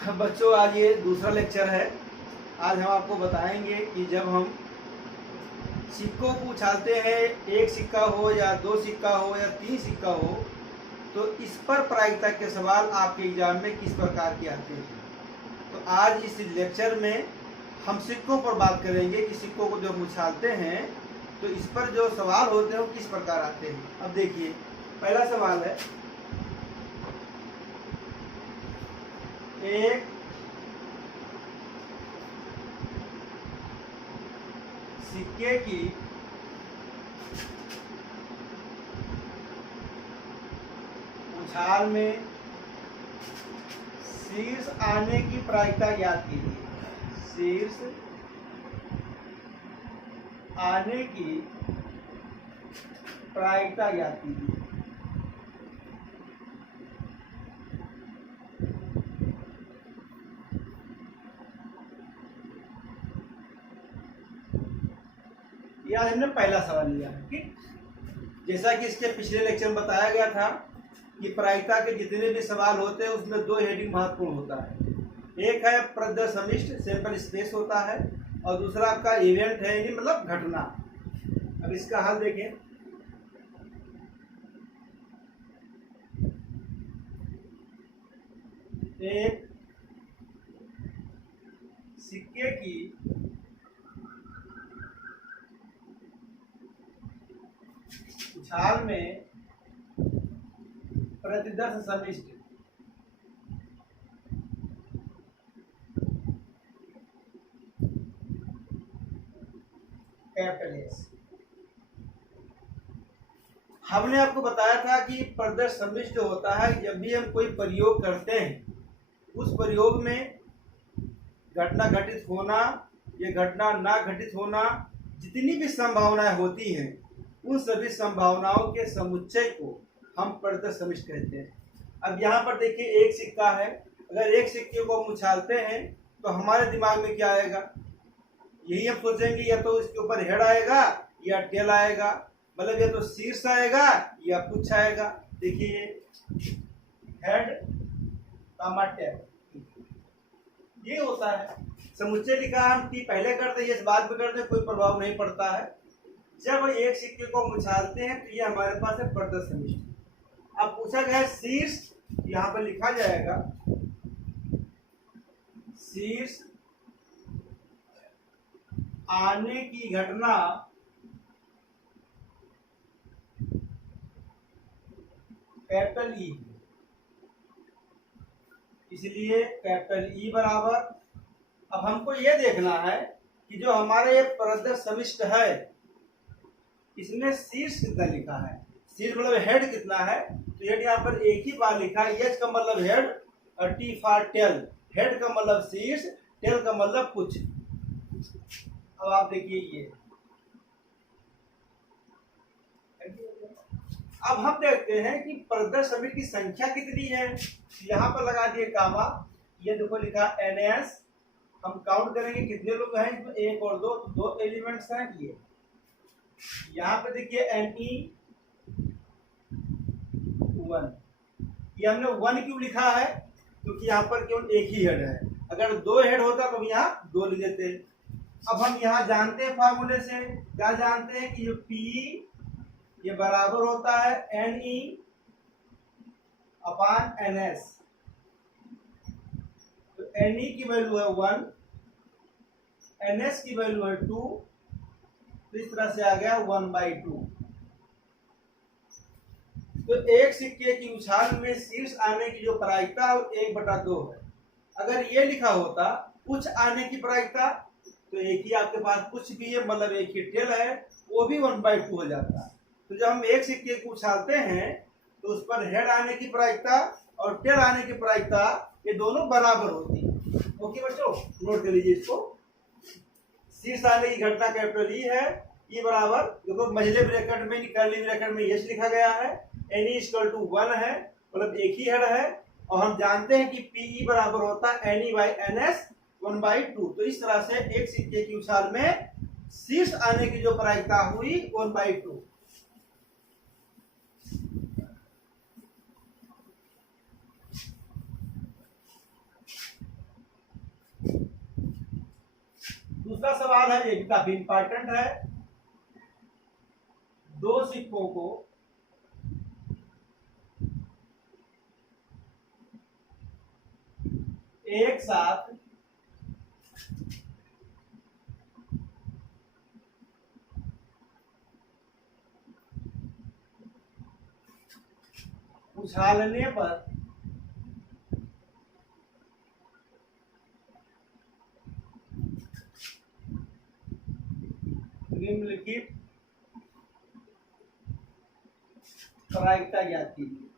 बच्चों, आज ये दूसरा लेक्चर है। आज हम आपको बताएंगे कि जब हम सिक्कों को उछालते हैं, एक सिक्का हो या दो सिक्का हो या तीन सिक्का हो, तो इस पर प्रायिकता के सवाल आपके एग्जाम में किस प्रकार के आते हैं। तो आज इस लेक्चर में हम सिक्कों पर बात करेंगे कि सिक्कों को जब उछालते हैं तो इस पर जो सवाल होते हैं वो किस प्रकार आते हैं। अब देखिए, पहला सवाल है, एक सिक्के की उछाल में शीर्ष आने की प्रायिकता ज्ञात कीजिए। शीर्ष आने की प्रायिकता ज्ञात कीजिए। ये आज हमने पहला सवाल लिया है। ठीक, जैसा कि इसके पिछले लेक्चर में बताया गया था कि प्रायिकता के जितने भी सवाल होते हैं उसमें दो हेडिंग महत्वपूर्ण होता है। एक है प्रदर्शनिष्ठ सैंपल स्पेस होता है और दूसरा आपका इवेंट है, यानी मतलब घटना। अब इसका हल देखें। एक सिक्के की उछाल में प्रतिदर्श समिष्ट कैपिटल एस। हमने आपको बताया था कि प्रदर्श समिष्ट होता है जब भी हम कोई प्रयोग करते हैं, उस प्रयोग में घटना घटित होना या घटना ना घटित होना, जितनी भी संभावनाएं होती हैं, उन सभी संभावनाओं के समुच्चय को हम प्रदर्श समिष्ट कहते हैं। अब यहाँ पर देखिए, एक सिक्का है। अगर एक सिक्के को हम उछालते हैं तो हमारे दिमाग में क्या आएगा, यही हम सोचेंगे, या तो इसके ऊपर हेड आएगा या टेल आएगा, मतलब या तो शीर्ष आएगा या पुच्छ आएगा। देखिए, हेड कामा टेल, ये होता है। समुच्चय लिखा हम टी पहले करते हैं, इस बात पे करते हैं, कोई प्रभाव नहीं पड़ता है। जब एक सिक्के को उछालते हैं तो ये हमारे पास है प्रदर्श समिष्ट। अब पूछा गया है शीर्ष, यहाँ पर लिखा जाएगा शीर्ष आने की घटना कैपिटल ई, इसलिए कैपिटल ई बराबर। अब हमको ये देखना है कि जो हमारे ये प्रदर्श समिष्ट है इसमें शीर्ष कितना लिखा है। शीर्ष मतलब हेड कितना है, तो हेड यहाँ पर एक ही बार लिखा है। एच का मतलब हेड और टी फॉर टेल। हेड का मतलब शीर्ष, टेल का मतलब पुच्छ। अब आप देखिए ये, अब हम देखते हैं कि प्रदर्श समिष्ट की संख्या कितनी है। यहाँ पर लगा दिए कामा, ये देखो लिखा NS। हम काउंट करेंगे कितने लोग हैं इसमें, एक और दो, तो दो एलिमेंट्स हैं ये। यहाँ पे देखिए NE 1, ये हमने 1 क्यों लिखा है, क्योंकि यहाँ पर केवल एक ही हेड है। अगर दो हेड होता तो यहाँ दो लिख देते। अब हम यहाँ जानते हैं फार्मूले से, क्या जानते हैं कि जो P ये बराबर होता है NE अपॉन NS। तो NE की वैल्यू है 1, NS की वैल्यू है 2, तो इस तरह से आ गया 1/2। तो एक सिक्के की उछाल में शीर्ष आने की जो प्रायिकता है 1/2 है। अगर ये लिखा होता पुच्छ आने की प्रायिकता, तो एक ही आपके पास पुच्छ भी है, मतलब एक ही टेल है, वो भी 1/2 हो जाता। तो जब हम एक सिक्के को उछालते हैं तो उस पर हेड आने की प्रायिकता और टेल आने की प्रायिकता ये दोनों बराबर होती है। ओके बच्चों, नोट कर लीजिए इसको। शीर्ष आने की घटना कैपिटल ई है, ई बराबर, देखो मझले ब्रैकेट में कर्ली ब्रैकेट में यश लिखा गया है। NE इक्वल टू 1 है, मतलब एक ही हेड है, और हम जानते हैं कि PE बराबर होता है NE/NS 1/2। तो इस तरह से एक सिक्के की उछाल में शीर्ष आने की जो प्रायिकता हुई 1/2। अगला सवाल है, ये भी काफी इंपॉर्टेंट है। दो सिक्कों को एक साथ उछालने पर निम्नलिखित प्रायिकता ज्ञात कीजिए।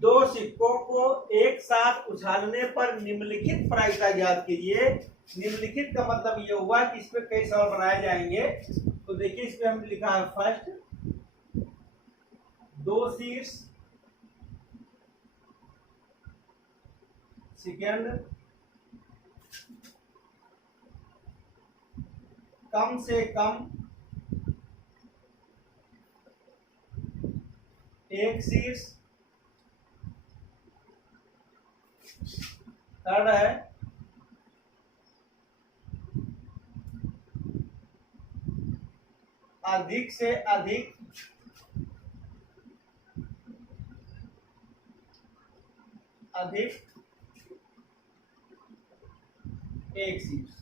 दो सिक्कों को एक साथ उछालने पर निम्नलिखित प्रायिकता ज्ञात कीजिए। निम्नलिखित का मतलब ये हुआ कि इस पे कई सवाल बनाए जाएंगे। तो देखिए, इस पे हम लिखा है फर्स्ट, दो शीर्ष, सेकंड, कम से कम एक शीर्ष, थर्ड है अधिक से अधिक एक शीर्ष।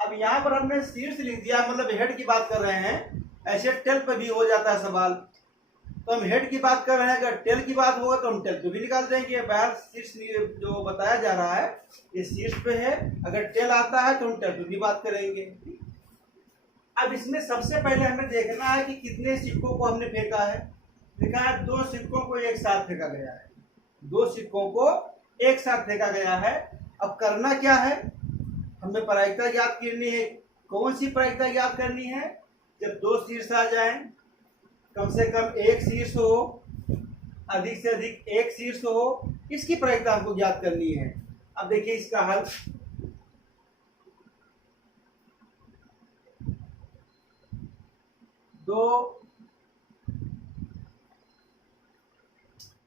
अब यहां पर हमने शीर्ष लिख दिया, मतलब हेड की बात कर रहे हैं। ऐसे टेल पे भी हो जाता है सवाल, तो हम हेड की बात कर रहे हैं। अगर टेल की बात होगा तो हम टेल पे भी निकाल देंगे। बाहर शीर्ष जो बताया जा रहा है ये शीर्ष पे है, अगर टेल आता है तो हम टेल पे भी बात करेंगे। अब इसमें सबसे पहले हमें देखना है कि कितने सिक्कों को हमने फेंका है। देखा है, दो सिक्कों को एक साथ फेंका गया है। दो सिक्कों को एक साथ फेंका गया है। अब करना क्या है, हमें प्रायिकता ज्ञात करनी है। कौन सी प्रायिकता ज्ञात करनी है? जब दो शीर्ष आ जाएं, कम से कम एक शीर्ष हो, अधिक से अधिक एक शीर्ष हो, इसकी प्रायिकता हमको ज्ञात करनी है। अब देखिए इसका हल, दो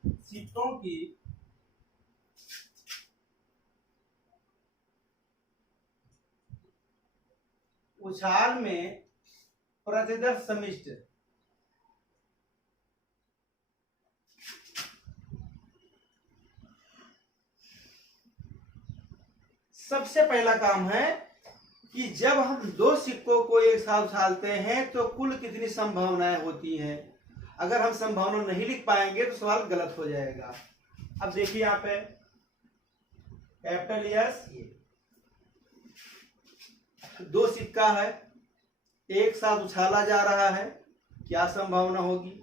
सिक्कों की उछाल में प्रतिदर्श समिष्ट सबसे पहला काम है कि जब हम दो सिक्कों को एक साथ उछालते हैं तो कुल कितनी संभावनाएं होती हैं। अगर हम संभावना नहीं लिख पाएंगे तो सवाल गलत हो जाएगा। अब देखिए यहाँ पे कैपिटल एस, दो सिक्का है, एक साथ उछाला जा रहा है, क्या संभावना होगी?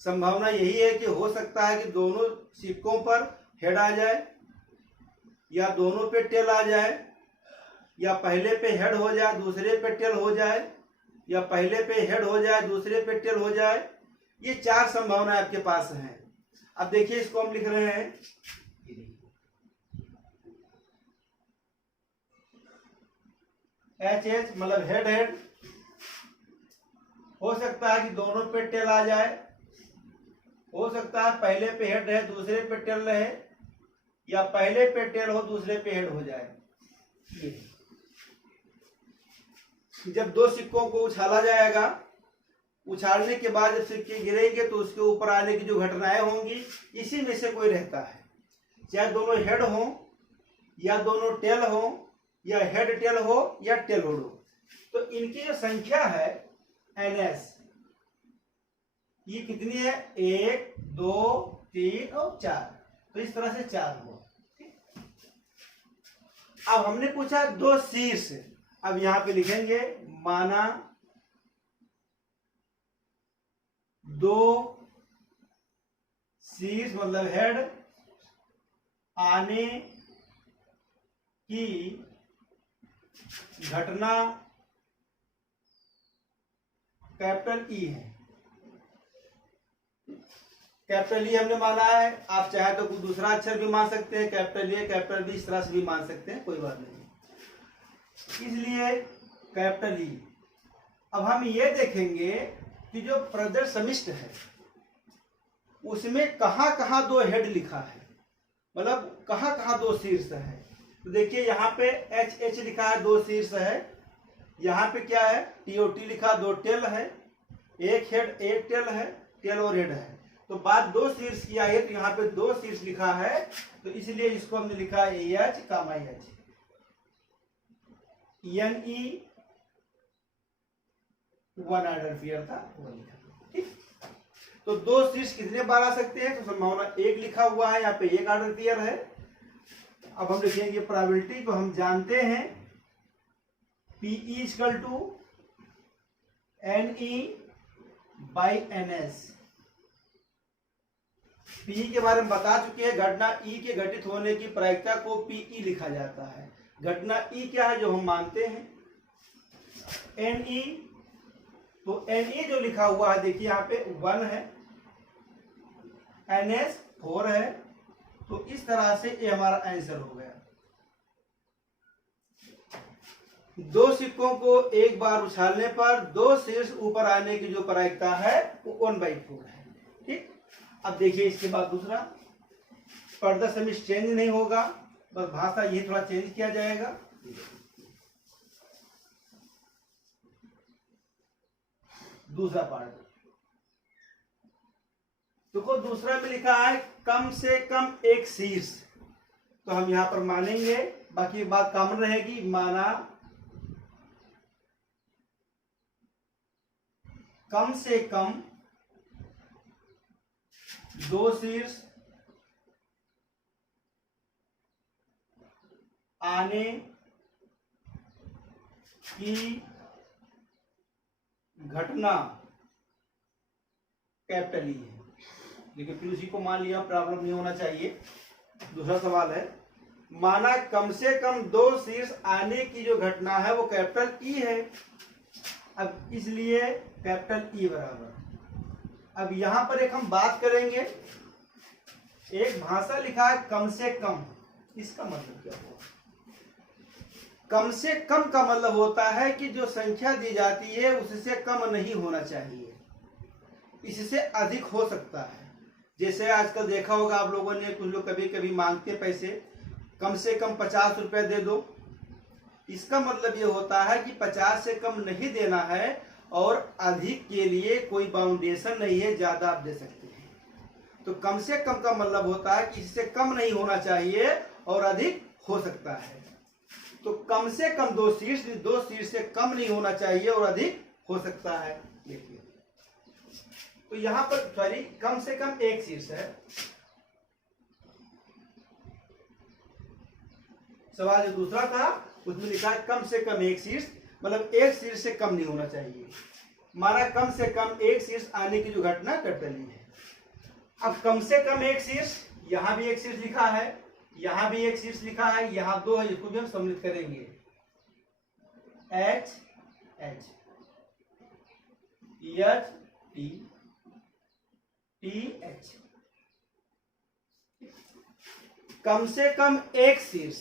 संभावना यही है कि हो सकता है कि दोनों सिक्कों पर हेड आ जाए, या दोनों पे टेल आ जाए, या पहले पे हेड हो जाए दूसरे पे टेल हो जाए, या पहले पे हेड हो जाए दूसरे पे टेल हो जाए। ये चार संभावनाएं आपके पास हैं। अब देखिए इसको हम लिख रहे हैं, एच एच मतलब हेड हेड। हो सकता है कि दोनों पे टेल आ जाए, हो सकता है पहले पे हेड रहे दूसरे पे टेल रहे, या पहले पे टेल हो दूसरे पे हेड हो जाए। जब दो सिक्कों को उछाला जाएगा, उछालने के बाद जब सिक्के गिरेंगे तो उसके ऊपर आने की जो घटनाएं होंगी, इसी में से कोई रहता है। चाहे दोनों हेड हो, या दोनों टेल हो, या हेड टेल हो, या टेल हो। तो इनकी जो संख्या है NS, ये कितनी है? 1 2 3 और 4। तो इस तरह से 4 हुआ। अब हमने पूछा दो शीर्ष, अब यहां पे लिखेंगे माना दो शीर्ष मतलब हेड आने की घटना कैपिटल ई है। कैपिटल ई हमने माना है, आप चाहे तो कोई दूसरा अक्षर भी मान सकते हैं, कैपिटल ए कैपिटल बी, इस तरह से भी मान सकते हैं, कोई बात नहीं। इसलिए कैपिटल ई। अब हम ये देखेंगे कि जो प्रदर्श समिष्ट है उसमें कहाँ कहाँ दो हेड लिखा है, मतलब कहाँ कहाँ दो शीर्ष है। तो देखिए यहाँ पे एच एच लिखा है, दो शीर्ष है। यहाँ पे क्या है, टीओटी लिखा, दो टेल है, एक हेड एक टेल है, टेल और हेड है। तो बात दो शीर्ष की आई है, तो यहाँ पे दो शीर्ष लिखा है, तो इसलिए इसको हमने लिखा है H comma H, any one order pair था वो लिखा। ठीक, तो दो शीर्ष कितने बार आ सकते हैं, तो संभावना एक लिखा हुआ है, यहाँ पे एक ऑर्डर पेयर है। अब हम लिखेंगे प्रोबेबिलिटी को, हम जानते हैं P equal to N E by N S. P के बारे में बता चुके हैं, घटना ई के घटित होने की प्रायिकता को पीई लिखा जाता है। घटना ई क्या है जो हम मानते हैं, एन ई, तो एन ई जो लिखा हुआ है देखिए यहाँ पे 1 है, एन एस 4 है, तो इस तरह से ये हमारा आंसर हो गया। दो सिक्कों को एक बार उछालने पर दो शीर्ष ऊपर आने की जो प्रायिकता है वो 1/4 है। ठीक, अब देखिए इसके बाद दूसरा, पर्दा समिष्ट चेंज नहीं होगा, बस भाषा ये थोड़ा चेंज किया जाएगा। दूसरा पार्ट देखो, दूसरा में लिखा है कम से कम एक शीर्ष, तो हम यहां पर मानेंगे, बाकी बात कॉमन रहेगी, माना कम से कम दो शीर्ष आने की घटना कैपिटल ई है। देखिए फिर उसी को मान लिया, प्रॉब्लम नहीं होना चाहिए। दूसरा सवाल है, माना कम से कम दो शीर्ष आने की जो घटना है वो कैपिटल ई है। अब इसलिए कैपिटल ई बराबर, अब यहां पर एक हम बात करेंगे, एक भाषा लिखा है कम से कम, इसका मतलब क्या हुआ? कम से कम का मतलब होता है कि जो संख्या दी जाती है उससे कम नहीं होना चाहिए, इससे अधिक हो सकता है। जैसे आजकल देखा होगा आप लोगों ने, कुछ लोग कभी कभी मांगते पैसे, कम से कम 50 रुपए दे दो। इसका मतलब ये होता है कि 50 से कम नहीं देना है, और अधिक के लिए कोई बाउंडेशन नहीं है, ज्यादा आप दे सकते हैं। तो कम से कम का मतलब होता है कि इससे कम नहीं होना चाहिए और अधिक हो सकता है। तो कम से कम दो शीर्ष से कम नहीं होना चाहिए और अधिक हो सकता है। देखिए तो यहां पर सॉरी, कम से कम एक शीर्ष है। सवाल जो दूसरा था उसमें लिखा है कम से कम एक शीर्ष, मतलब एक शीर्ष से कम नहीं होना चाहिए। माना कम से कम एक शीर्ष आने की जो घटना कैपिटल ई है। अब कम से कम एक शीर्ष, यहां भी एक शीर्ष लिखा है, यहां भी एक शीर्ष लिखा है, यहां दो है, इसको भी हम सम्मिलित करेंगे, H H, H T T H. कम से कम एक शीर्ष,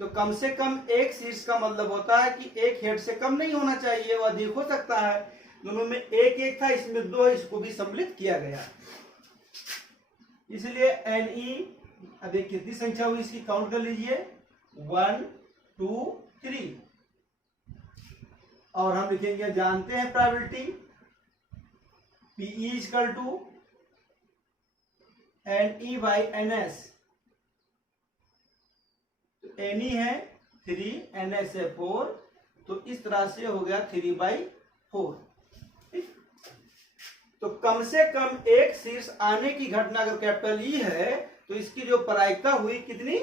तो कम से कम एक शीर्ष का मतलब होता है कि एक हेड से कम नहीं होना चाहिए, वो अधिक हो सकता है। दोनों में एक एक था, इसमें दो है, इसको भी सम्मिलित किया गया। इसलिए एन ई, अब एक कितनी संख्या हुई इसकी काउंट कर लीजिए, 1 2 3, और हम लिखेंगे, जानते हैं probability PE equal to N E by N S. N E है 3, एन एस है 4, तो इस तरह से हो गया 3/4। तो कम से कम एक शीर्ष आने की घटना अगर कैपिटल ई है तो इसकी जो प्रायिकता हुई कितनी,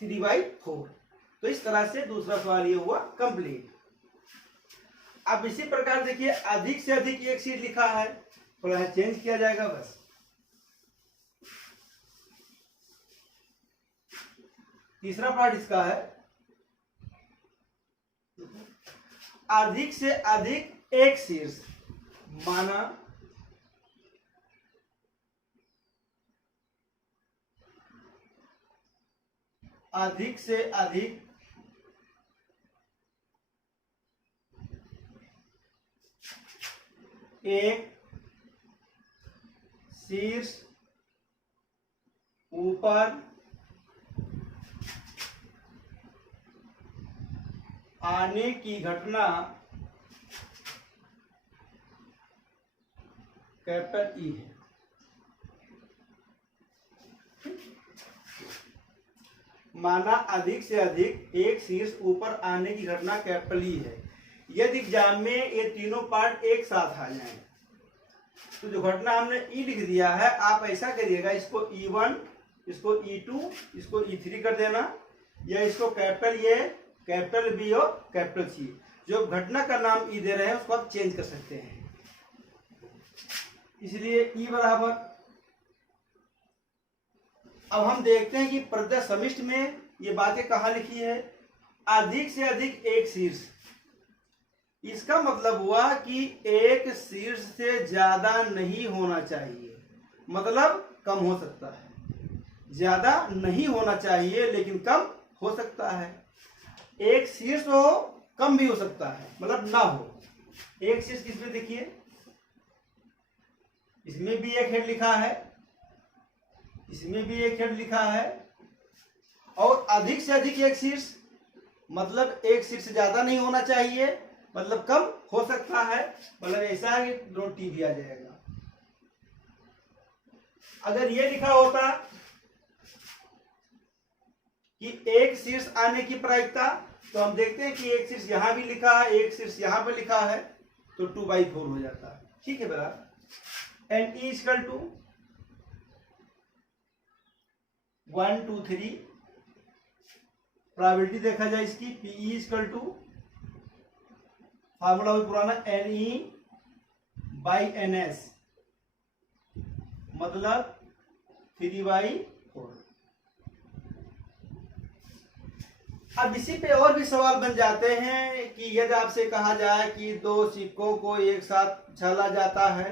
3/4। तो इस तरह से दूसरा सवाल ये हुआ कंप्लीट। अब इसी प्रकार देखिए, अधिक से अधिक एक शीर्ष लिखा है, थोड़ा चेंज किया जाएगा बस। तीसरा पार्ट इसका है, अधिक से अधिक एक शीर्ष, माना अधिक से अधिक एक शीर्ष ऊपर आने की घटना कैपिटल ई है। माना अधिक से अधिक एक शीर्ष ऊपर आने की घटना कैपिटल ई है। यदि एग्जाम में ये तीनों पार्ट एक साथ आ जाएं तो जो घटना हमने ई लिख दिया है, आप ऐसा करिएगा, इसको E1, इसको E2, इसको E3 कर देना, या इसको कैपिटल ए, कैपिटल बी और कैपिटल सी। जो घटना का नाम ई दे रहे हैं उसको आप चेंज कर सकते हैं। इसलिए ई बराबर, अब हम देखते हैं कि प्रदत्त समिष्ट में ये बातें कहाँ लिखी है। अधिक से अधिक एक शीर्ष, इसका मतलब हुआ कि एक शीर्ष से ज्यादा नहीं होना चाहिए, मतलब कम हो सकता है। ज्यादा नहीं होना चाहिए लेकिन कम हो सकता है। एक शीर्ष हो, कम भी हो सकता है, मतलब ना हो। एक शीर्ष किसमें देखिए, इसमें भी एक हेड लिखा है, इसमें भी एक हेड लिखा है, और अधिक से अधिक एक शीर्ष मतलब एक शीर्ष से ज्यादा नहीं होना चाहिए, मतलब कम हो सकता है, मतलब ऐसा है कि दोनों टी भी आ जाएगा। अगर ये लिखा होता कि एक शीर्ष आने की प्रायिकता, तो हम देखते हैं कि एक शीर्ष यहां भी लिखा है, एक शीर्ष यहां पे लिखा है, तो 2/4 हो जाता है। ठीक है बेटा। And E equal to 1 2 3, probability देखा जाए इसकी, पीई इक्वल टू फार्मूला भी पुराना, NE/NS, मतलब 3/4। अब इसी पे और भी सवाल बन जाते हैं कि यदि आपसे कहा जाए कि दो सिक्कों को एक साथ उछाला जाता है,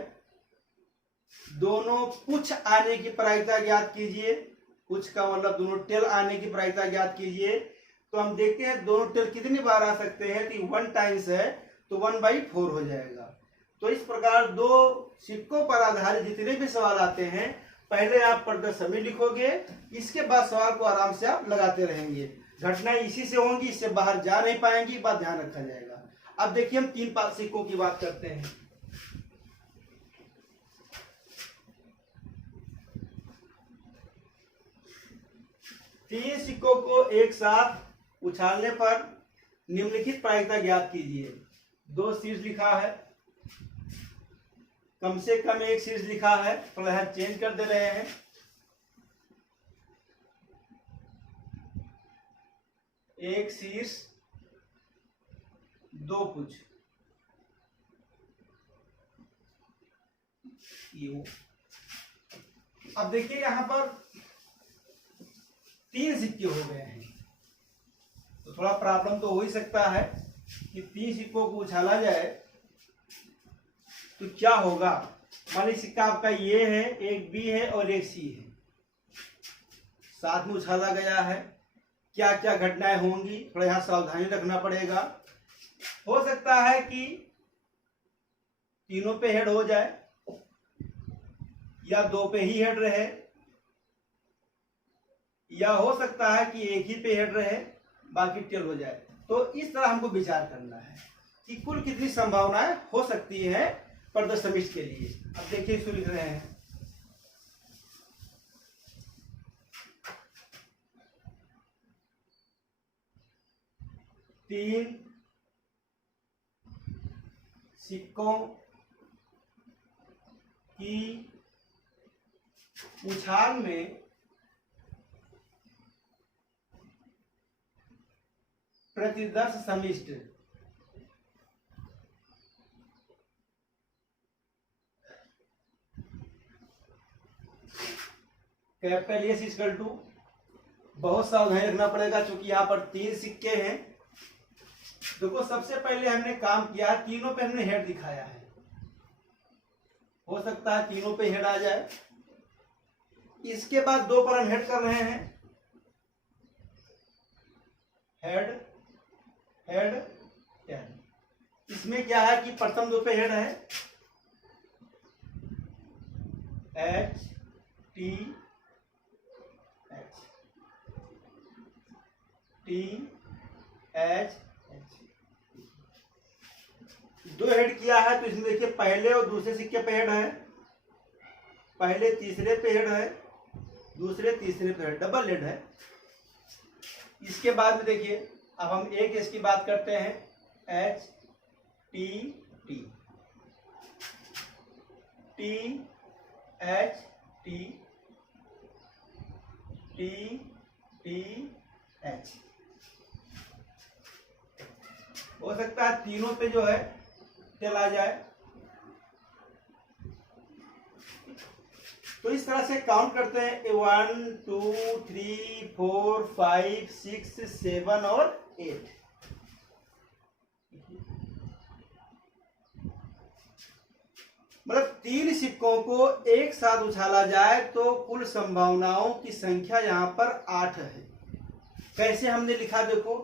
दोनों पुच्छ आने की प्रायिकता ज्ञात कीजिए। पुच्छ का मतलब दोनों टेल आने की प्रायिकता ज्ञात कीजिए। तो हम देखते हैं दोनों टेल कितनी बार आ सकते हैं, कि 1 टाइम्स है तो 1/4 हो जाएगा। तो इस प्रकार दो सिक्कों पर आधारित जितने भी सवाल आते हैं, पहले आप प्रदत्त समीकरण लिखोगे, इसके बाद सवाल को आराम से आप लगाते रहेंगे। घटनाएं इसी से होंगी, इससे बाहर जा नहीं पाएंगी, बात ध्यान रखा जाएगा। अब देखिए हम 3 सिक्कों की बात करते हैं। तीन सिक्कों को एक साथ उछालने पर निम्नलिखित प्रायिकता ज्ञात कीजिए। दो शीर्ष लिखा है, कम से कम एक शीर्ष लिखा है, थोड़ा यहां चेंज कर दे रहे हैं। एक शीर्ष, दो पुच्छ, अब देखिए यहां पर 3 सिक्के हो गए हैं, तो थोड़ा प्रॉब्लम तो हो ही सकता है कि 3 सिक्कों को उछाला जाए तो क्या होगा। मान लीजिए सिक्का आपका ये है, एक बी है और एक सी है, साथ में उछाला गया है, क्या क्या घटनाएं होंगी, थोड़ा यहां सावधानी रखना पड़ेगा। हो सकता है कि तीनों पे हेड हो जाए, या 2 पे ही हेड रहे, या हो सकता है कि एक ही पे हेड रहे, बाकी टेल हो जाए। तो इस तरह हमको विचार करना है कि कुल कितनी संभावनाएं हो सकती है प्रदत्त समिष्ट के लिए। अब देखिए इसको लिख रहे हैं, तीन सिक्कों की उछाल में प्रतिदर्श समिष्ट कैपिटल एस इक्वल टू, बहुत सावधानी रखना पड़ेगा क्योंकि यहाँ पर 3 सिक्के हैं। देखो सबसे पहले हमने काम किया है, तीनों पे हमने हेड दिखाया है, हो सकता है तीनों पे हेड आ जाए। इसके बाद 2 पर हम हेड कर रहे हैं, हेड हेड हेड। इसमें क्या है कि प्रथम 2 पे हेड है, H T H, T H H. दो हेड किया है तो इसमें देखिए पहले और दूसरे सिक्के पे हेड है, पहले तीसरे पे हेड है, दूसरे तीसरे पे हेड, डबल हेड है। इसके बाद में देखिए अब हम एक इसकी बात करते हैं, H T T, T H T, T T H. हो सकता है तीनों पे जो है चला जाए। तो इस तरह से काउंट करते हैं 1 2 3 4 5 6 7 और 8। मतलब 3 सिक्कों को एक साथ उछाला जाए तो कुल संभावनाओं की संख्या यहाँ पर 8 है। कैसे हमने लिखा देखो,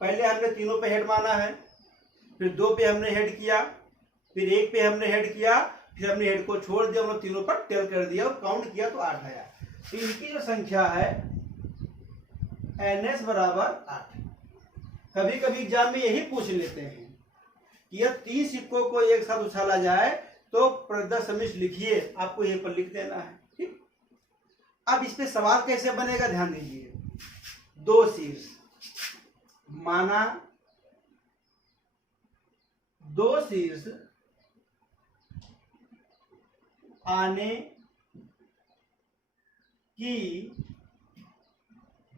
पहले हमने तीनों पे हेड माना है, फिर 2 पे हमने हेड किया, फिर 1 पे हमने हेड किया, फिर हमने हेड को छोड़ दिया, हमने तीनों पर टेल कर दिया और काउंट किया तो 8 आया। तो इनकी जो संख्या है NS बराबर 8। कभी कभी एग्जाम में यही पूछ लेते हैं कि यह 3 सिक्कों को एक साथ उछाला जाए तो प्रदत्त समिश्र लिखिए, आपको यहीं पर लिख देना है। ठीक, अब इस पे सवाल कैसे बनेगा ध्यान दीजिए। 2 शीर्ष माना, 2 शीर्ष आने की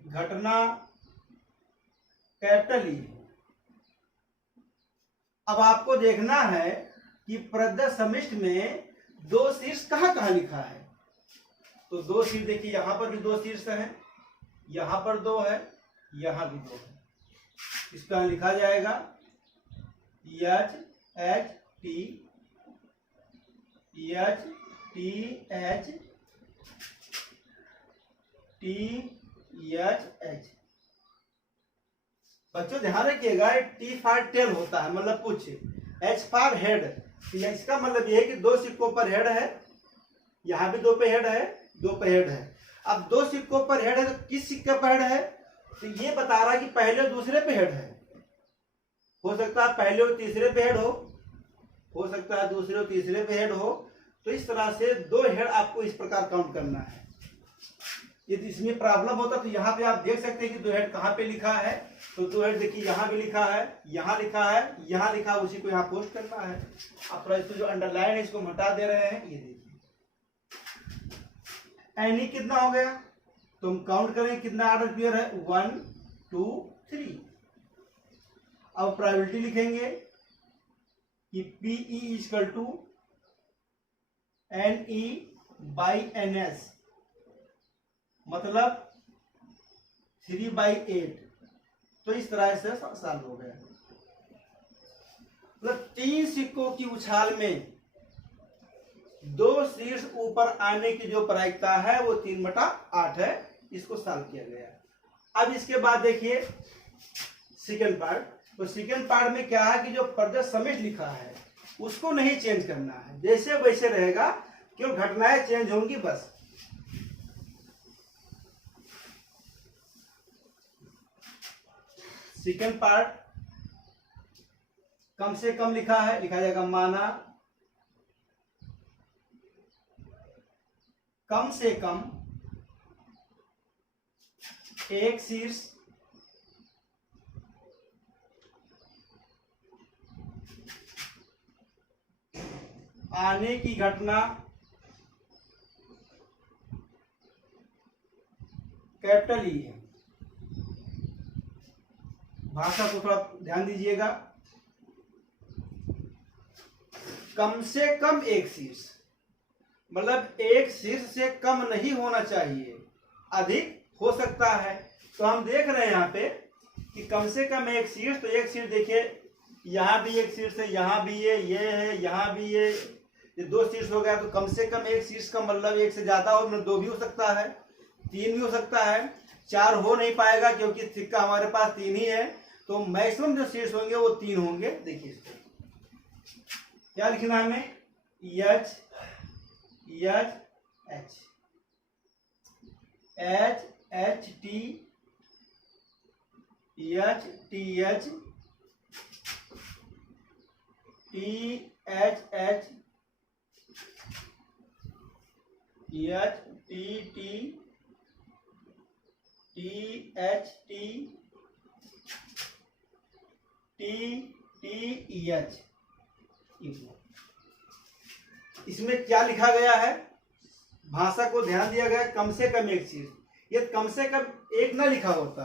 घटना कैपिटल ई। अब आपको देखना है कि प्रदत्त समिश्र में 2 शीर्ष कहां कहां लिखा है। तो 2 शीर्ष देखिए, यहां पर भी 2 शीर्ष हैं, यहां पर 2 है, यहां भी 2 है। इसका लिखा जाएगा H H T, H T H, T H H. बच्चों ध्यान रखिएगा, टी फॉर टेल होता है, मतलब कुछ, एच फॉर हेड। इसका मतलब ये है कि 2 सिक्कों पर हेड है, यहां भी 2 पे हेड है, 2 पे हेड है। अब 2 सिक्कों पर हेड है तो किस सिक्के पर हेड है, तो ये बता रहा है कि पहले और दूसरे पे हेड है। हो सकता है पहले और तीसरे पे हेड हो सकता है दूसरे और तीसरे पे हेड हो। तो इस तरह से 2 हेड आपको इस प्रकार काउंट करना है। यदि इसमें प्रॉब्लम होता तो यहाँ पे आप देख सकते हैं कि 2 हेड कहाँ पे लिखा है। तो 2 हेड देखिए, यहाँ भी लिखा है, यहाँ लिखा है, यहाँ लिखा है, उसी को यहाँ पोस्ट करना है। आप थोड़ा इसको जो अंडरलाइन है इसको हटा दे रहे हैं। ये देखिए एनी कितना हो गया, तो हम काउंट करेंगे कितना ऑर्डर क्लियर है, 1 2 3। अब प्रोबेबिलिटी लिखेंगे कि PE equal to NE by NS, मतलब 3/8। तो इस तरह से सॉल्व हो गया। मतलब 3 सिक्कों की उछाल में 2 शीर्ष ऊपर आने की जो प्रायिकता है वो 3/8 है। इसको सॉल्व किया गया। अब इसके बाद देखिए सेकंड पार्ट। तो सेकंड पार्ट में क्या है कि जो प्रदत्त समिश्र लिखा है उसको नहीं चेंज करना है, जैसे वैसे रहेगा, क्यों घटनाएं चेंज होंगी बस। सेकंड पार्ट कम से कम लिखा है, लिखा जाएगा माना कम से कम एक शीर्ष आने की घटना कैपिटल ई है। भाषा को थोड़ा ध्यान दीजिएगा। कम से कम एक शीर्ष, मतलब एक शीर्ष से कम नहीं होना चाहिए, अधिक हो सकता है। तो हम देख रहे हैं यहाँ पे कि कम से कम एक शीर्ष। तो एक शीर्ष देखिए, यहाँ भी एक शीर्ष है, यहाँ भी ये है, यहाँ भी ये 2 शीर्ष हो गया। तो कम से कम एक शीर्ष का मतलब 1 से ज्यादा हो, मतलब 2 भी हो सकता है, 3 भी हो सकता है, 4 हो नहीं पाएगा क्योंकि सिक्का हमारे पास 3 ही है। तो मैक्सिमम जो शीर्ष होंगे वो 3 होंगे। देखिए इसको क्या लिखना है हमें, H H H H T H T H T H H H T T T H T T T H. इसमें क्या लिखा गया है, भाषा को ध्यान दिया गया कम से कम एक चीज। ये कम से कम एक ना लिखा होता,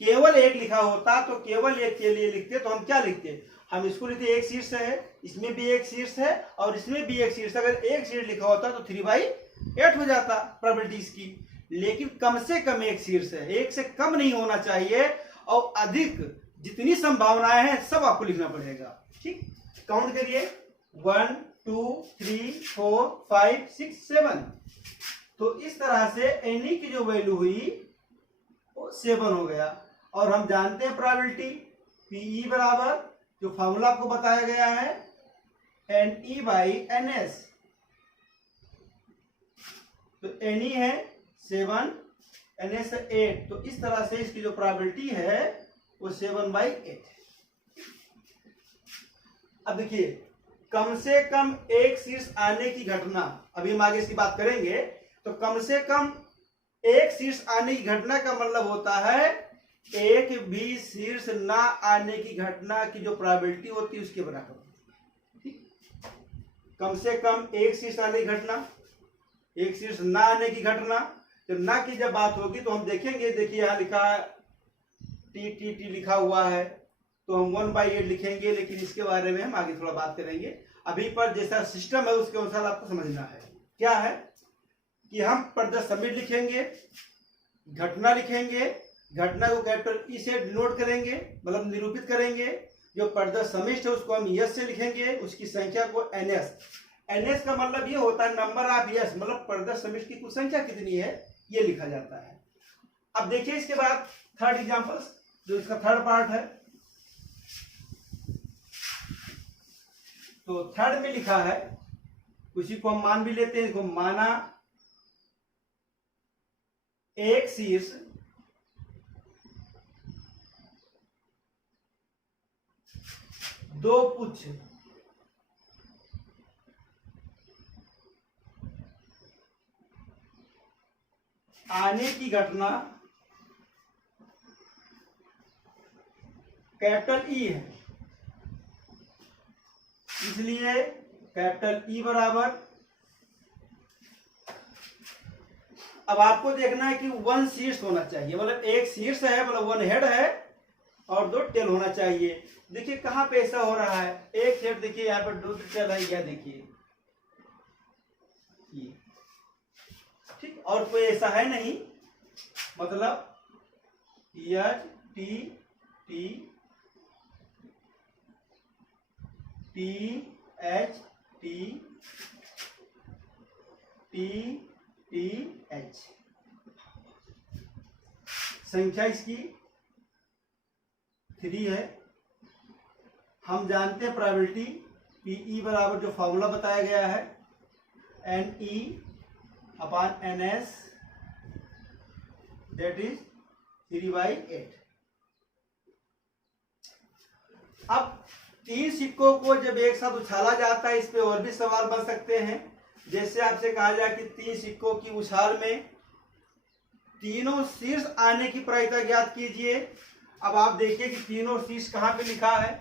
केवल एक लिखा होता तो केवल एक के लिए लिखते तो हम क्या लिखते, हम इसको लिखते एक शीर्ष है, इसमें भी एक शीर्ष है और इसमें भी एक शीर्ष। अगर एक शीर्ष लिखा होता तो 3/8 हो जाता प्रोबेबिलिटीज की। लेकिन कम से कम एक शीर्ष है, एक से कम नहीं होना चाहिए और अधिक जितनी संभावनाएं हैं सब आपको लिखना पड़ेगा। ठीक, काउंट करिए 1 2 3 4 5 6 7। तो इस तरह से एनी की जो वैल्यू हुई वो 7 हो गया। और हम जानते हैं प्रोबेबिलिटी पीई बराबर जो फॉर्मूला आपको बताया गया है NE/NS। तो NE है 7, NS है 8। तो इस तरह से इसकी जो प्रोबेबिलिटी है वो 7/8। अब देखिए कम से कम एक शीर्ष आने की घटना, अभी हम आगे इसकी बात करेंगे। तो कम से कम एक शीर्ष आने की घटना का मतलब होता है एक भी शीर्ष ना आने की घटना की जो प्रोबेबिलिटी होती है उसके बराबर। ठीक, कम से कम एक शीर्ष आने की घटना, एक शीर्ष ना आने की घटना। जब ना की जब बात होगी तो हम देखेंगे, देखिए यहां लिखा है टी टी टी लिखा हुआ है तो हम 1/8 लिखेंगे, लेकिन इसके बारे में हम आगे थोड़ा बात करेंगे। अभी पर जैसा सिस्टम है उसके अनुसार आपको समझना है। क्या है कि हम प्रदर्श समिट लिखेंगे, घटना लिखेंगे, घटना को कैपिटल ई से डिनोट करेंगे, मतलब निरूपित करेंगे। जो प्रदर्श समिष्ट है उसको हम यस से लिखेंगे, उसकी संख्या को NS। NS का मतलब ये होता है नंबर ऑफ यस, मतलब प्रदर्श समिष्ट की कुल संख्या कितनी है ये लिखा जाता है। अब देखिए इसके बाद थर्ड एग्जांपल्स, जो इसका थर्ड पार्ट है। तो थर्ड में लिखा है, उसी को हम मान भी लेते हैं, इसको माना एक शीर्ष दो पुच्छ आने की घटना कैपिटल ई है, इसलिए कैपिटल ई बराबर। अब आपको देखना है कि 1 शीर्ष होना चाहिए, मतलब एक शीर्ष है, मतलब 1 हेड है और 2 टेल होना चाहिए। देखिए कहां पे ऐसा हो रहा है, एक हेड देखिए यहाँ पर 2 टेल है, यह देखिए ये। ठीक, और कोई ऐसा है नहीं, मतलब H T T T H T T T H. संख्या इसकी 3 है। हम जानते हैं प्रोबेबिलिटी पीई बराबर जो फॉर्मूला बताया गया है NE/NS दैट इज 3/8। अब 3 सिक्कों को जब एक साथ उछाला जाता है, इस पे और भी सवाल बन सकते हैं। जैसे आपसे कहा जाए कि 3 सिक्कों की उछाल में तीनों शीर्ष आने की प्रायिकता ज्ञात कीजिए। अब आप देखिए कि तीनों शीर्ष कहां पे लिखा है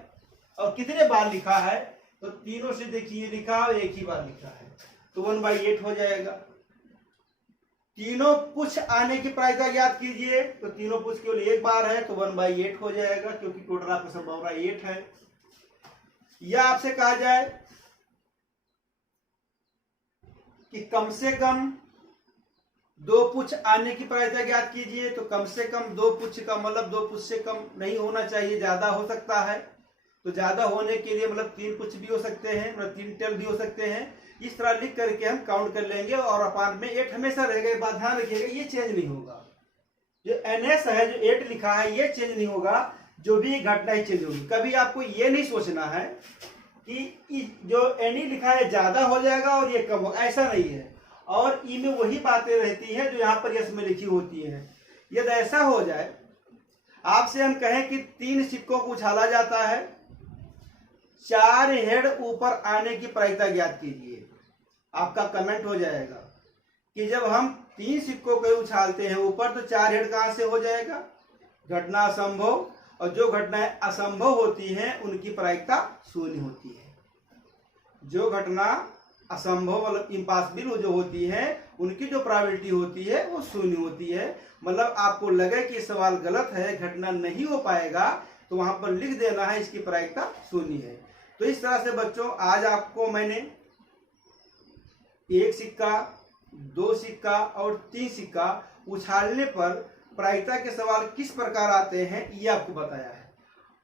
और कितने बार लिखा है। तो तीनों से देखिए लिखा और एक ही बार लिखा है, तो 1/8 हो जाएगा। तीनों पुच्छ आने की प्रायिकता ज्ञात कीजिए, तो तीनों पुच्छ केवल एक बार है तो 1/8 हो जाएगा, क्योंकि टोटल आपका संभावना 8 है। या आपसे कहा जाए कि कम से कम 2 पुच्छ आने की प्रायिकता ज्ञात कीजिए, तो कम से कम 2 पुच्छ का मतलब 2 पुच्छ से कम नहीं होना चाहिए, ज्यादा हो सकता है। तो ज्यादा होने के लिए मतलब 3 पुच्छ भी हो सकते हैं, मतलब 3 टेल भी हो सकते हैं। इस तरह लिख करके हम काउंट कर लेंगे और अपान में 8 हमेशा रहेगा। बात ध्यान रखिएगा, ये चेंज नहीं होगा। जो NS है, जो 8 लिखा है, ये चेंज नहीं होगा, जो भी घटना ही चेंज होगी। कभी आपको ये नहीं सोचना है कि जो NE लिखा है ज्यादा हो जाएगा और ये कम होगा, ऐसा नहीं है। और ई में वही बातें रहती हैं जो यहाँ पर यस में लिखी होती हैं। यदि ऐसा हो जाए, आपसे हम कहें कि 3 सिक्कों को उछाला जाता है, 4 हेड ऊपर आने की प्रायिकता ज्ञात कीजिए। आपका कमेंट हो जाएगा कि जब हम 3 सिक्कों को उछालते हैं ऊपर तो 4 हेड कहाँ से हो जाएगा? घटना असंभव, और जो घटनाएं असंभव होती हैं उनकी प्रायिकता शून्य होती है। जो घटना असंभव मतलब इम्पॉसिबल जो होती है उनकी जो प्रोबेबिलिटी होती है वो शून्य होती है। मतलब आपको लगे कि सवाल गलत है, घटना नहीं हो पाएगा, तो वहां पर लिख देना है इसकी प्रायिकता शून्य है। तो इस तरह से बच्चों आज आपको मैंने 1 सिक्का, 2 सिक्का और 3 सिक्का उछालने पर प्रायिकता के सवाल किस प्रकार आते हैं ये आपको बताया है।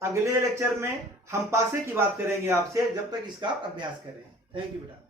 अगले लेक्चर में हम पासे की बात करेंगे आपसे, जब तक इसका अभ्यास करें। थैंक यू बेटा।